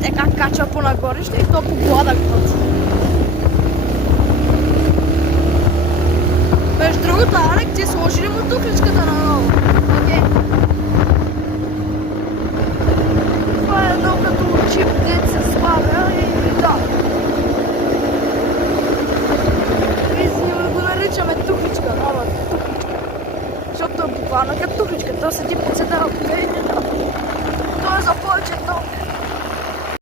гледайте как качва по нагорище и то по гладък път. Между другото, Алек, ти сложи ли му тукличката наново? Окей. Това е едно като чип.